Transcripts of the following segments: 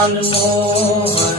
Manmohan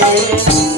yeah.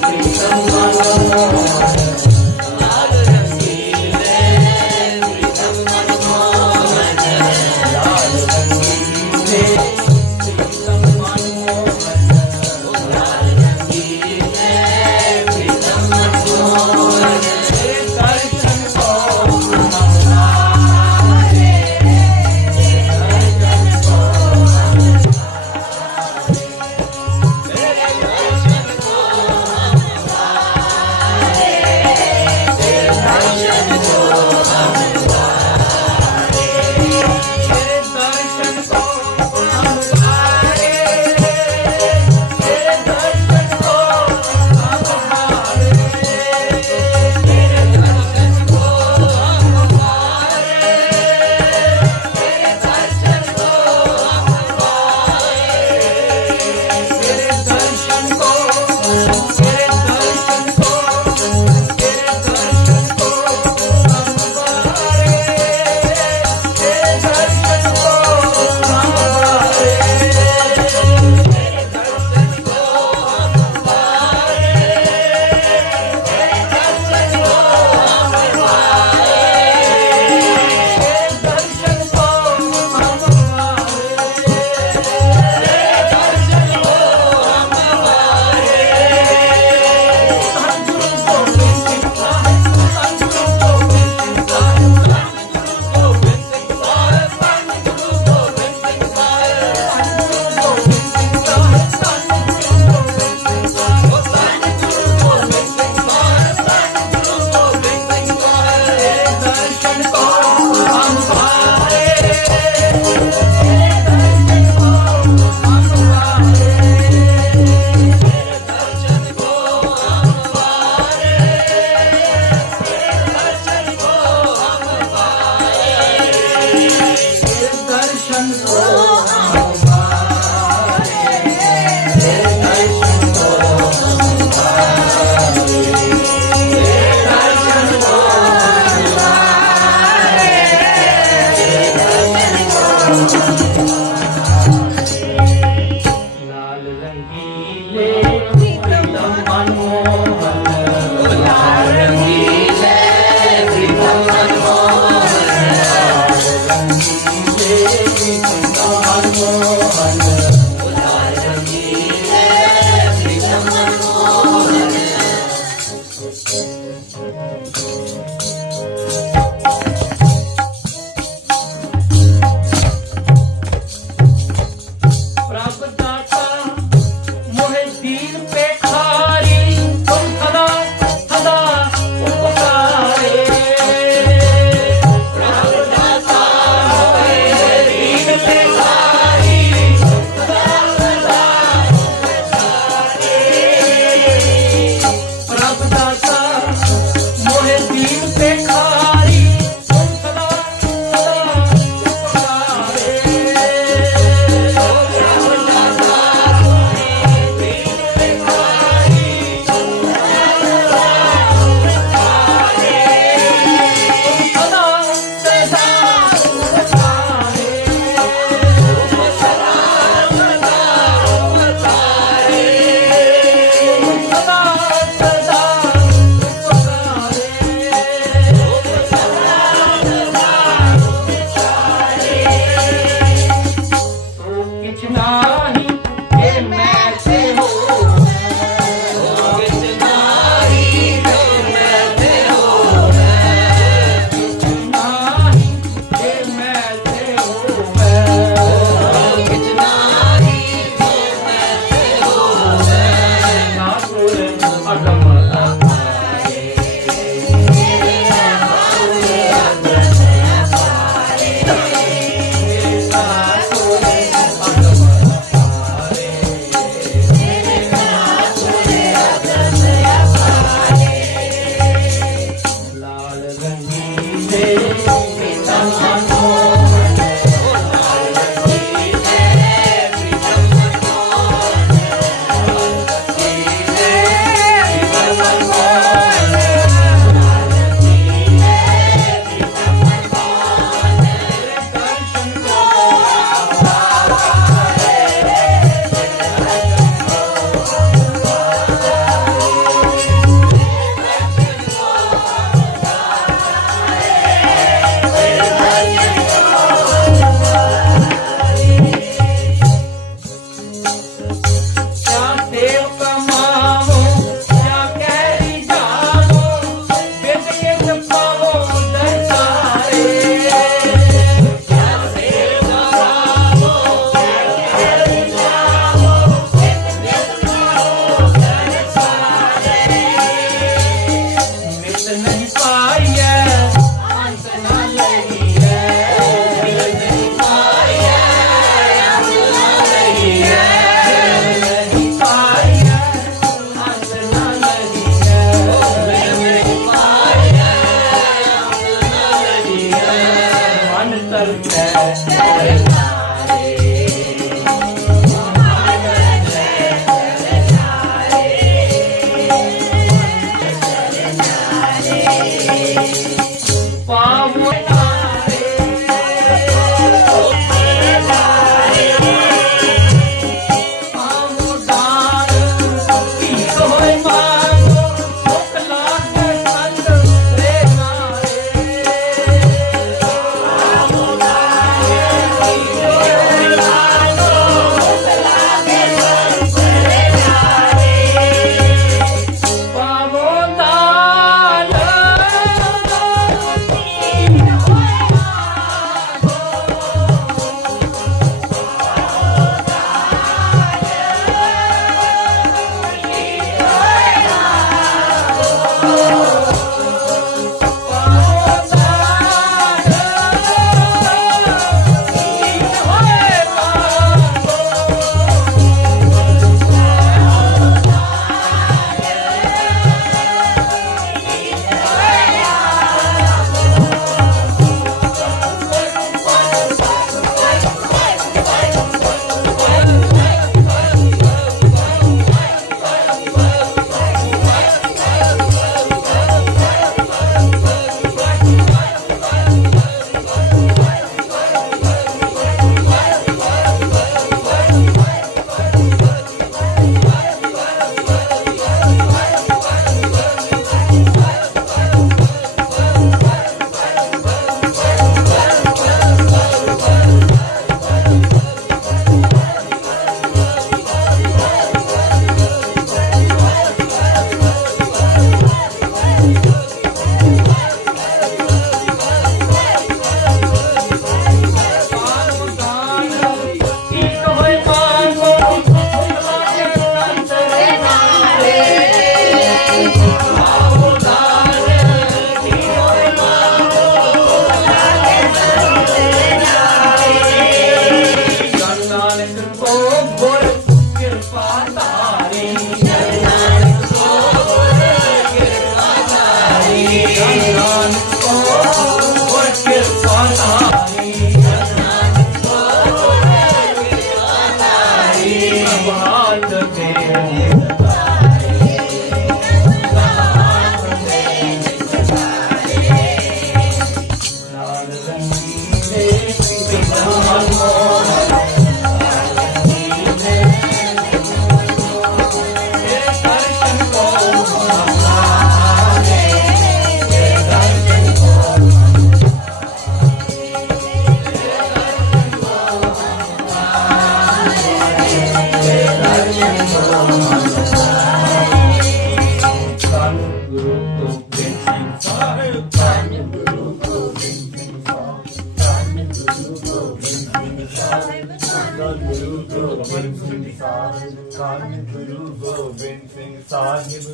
Sadhguru Gobind Singh Sahib,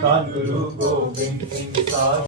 Sadhguru Gobind Singh Sahib.